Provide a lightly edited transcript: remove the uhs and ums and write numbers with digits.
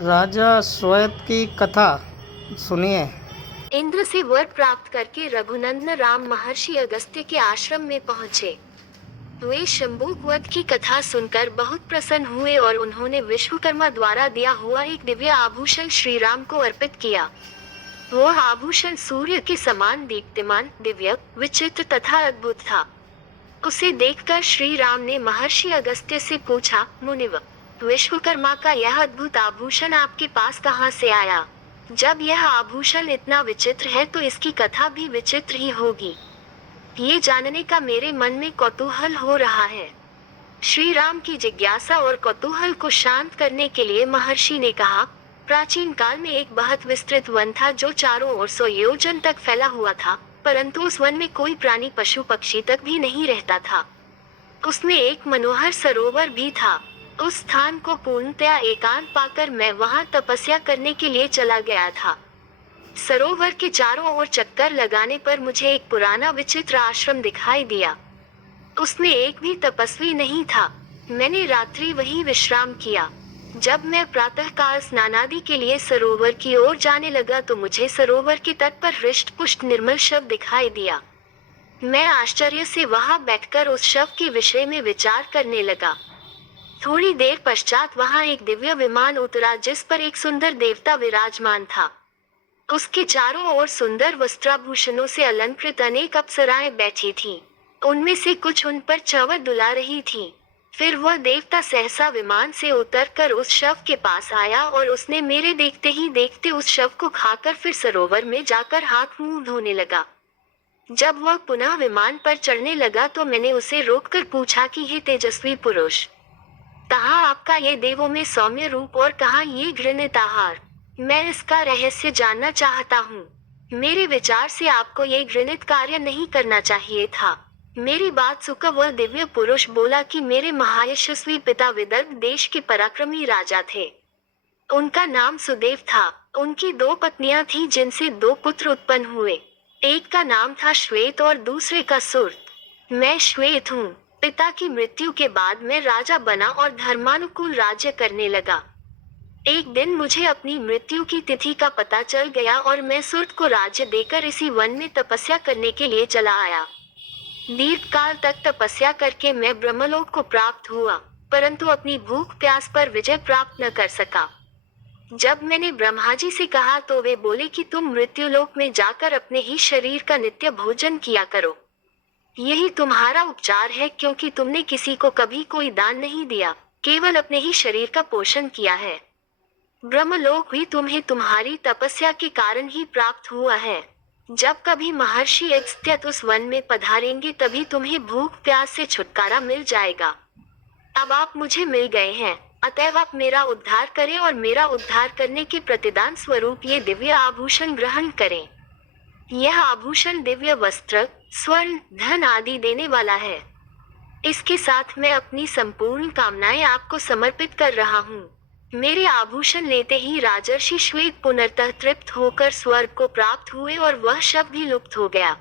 राजा श्वेत की कथा सुनिए। इंद्र से वर प्राप्त करके रघुनंदन राम महर्षि अगस्त्य के आश्रम में पहुंचे। वे शंभुक वध की कथा सुनकर बहुत प्रसन्न हुए और उन्होंने विश्वकर्मा द्वारा दिया हुआ एक दिव्य आभूषण श्री राम को अर्पित किया। वह आभूषण सूर्य के समान दीप्तिमान, दिव्य, विचित्र तथा अद्भुत था। उसे देखकर श्री राम ने महर्षि अगस्त्य से पूछा, मुनिव, विश्वकर्मा का यह अद्भुत आभूषण आपके पास कहाँ से आया? जब यह आभूषण इतना विचित्र है तो इसकी कथा भी विचित्र ही होगी। ये जानने का मेरे मन में कौतूहल हो रहा है। श्री राम की जिज्ञासा और कौतूहल को शांत करने के लिए महर्षि ने कहा, प्राचीन काल में एक बहुत विस्तृत वन था जो चारों ओर 100 योजन तक फैला हुआ था, परंतु उस वन में कोई प्राणी पशु पक्षी तक भी नहीं रहता था। उसमें एक मनोहर सरोवर भी था। उस स्थान को पूर्णतया एकांत पाकर मैं वहां तपस्या करने के लिए चला गया था। सरोवर के चारों ओर चक्कर लगाने पर मुझे एक पुराना विचित्र आश्रम दिखाई दिया। उसमें एक भी तपस्वी नहीं था। मैंने रात्रि वहीं विश्राम किया। जब मैं प्रातःकाल स्नानादि के लिए सरोवर की ओर जाने लगा तो मुझे सरोवर के तट पर हृष्ट पुष्ट निर्मल शव दिखाई दिया। मैं आश्चर्य से वहां बैठकर उस शव के विषय में विचार करने लगा। थोड़ी देर पश्चात वहां एक दिव्य विमान उतरा जिस पर एक सुंदर देवता विराजमान था। उसके चारों ओर सुंदर वस्त्राभूषणों से अलंकृत अनेक अप्सराएं बैठी थीं। उनमें से कुछ उन पर चंवर डुला रही थीं। फिर वह देवता सहसा विमान से उतरकर उस शव के पास आया और उसने मेरे देखते ही देखते उस शव को खाकर फिर सरोवर में जाकर हाथ मुंह धोने लगा। जब वह पुनः विमान पर चढ़ने लगा तो मैंने उसे रोककर पूछा कि हे तेजस्वी पुरुष, कहाँ आपका ये देवों में सौम्य रूप और कहाँ ये घृणित आहार? मैं इसका रहस्य जानना चाहता हूँ। मेरे विचार से आपको ये घृणित कार्य नहीं करना चाहिए था। मेरी बात सुनकर वह दिव्य पुरुष बोला कि मेरे महायशस्वी पिता विदर्भ देश के पराक्रमी राजा थे। उनका नाम सुदेव था। उनकी 2 पत्नियां थीं जिनसे 2 पुत्र उत्पन्न हुए। एक का नाम था श्वेत और दूसरे का सुर्त। मैं श्वेत हूँ। पिता की मृत्यु के बाद मैं राजा बना और धर्मानुकूल राज्य करने लगा। एक दिन मुझे अपनी मृत्यु की तिथि का पता चल गया और मैं सुर्त को राज्य देकर इसी वन में तपस्या करने के लिए चला आया। दीर्घ काल तक तपस्या करके मैं ब्रह्मलोक को प्राप्त हुआ, परंतु अपनी भूख प्यास पर विजय प्राप्त न कर सका। जब मैंने ब्रह्मा जी से कहा तो वे बोले कि तुम मृत्युलोक में जाकर अपने ही शरीर का नित्य भोजन किया करो। यही तुम्हारा उपचार है, क्योंकि तुमने किसी को कभी कोई दान नहीं दिया, केवल अपने ही शरीर का पोषण किया है। ब्रह्मलोक भी तुम्हें तुम्हारी तपस्या के कारण ही प्राप्त हुआ है। जब कभी महर्षि अगस्त्य उस वन में पधारेंगे तभी तुम्हें भूख प्यास से छुटकारा मिल जाएगा। अब आप मुझे मिल गए हैं, अतएव आप मेरा उद्धार करें और मेरा उद्धार करने के प्रतिदान स्वरूप ये दिव्य आभूषण ग्रहण करें। यह आभूषण दिव्य वस्त्र, स्वर्ण, धन आदि देने वाला है। इसके साथ मैं अपनी संपूर्ण कामनाएं आपको समर्पित कर रहा हूँ। मेरे आभूषण लेते ही राजर्षि श्वेत पुनर्तः तृप्त होकर स्वर्ग को प्राप्त हुए और वह शव भी लुप्त हो गया।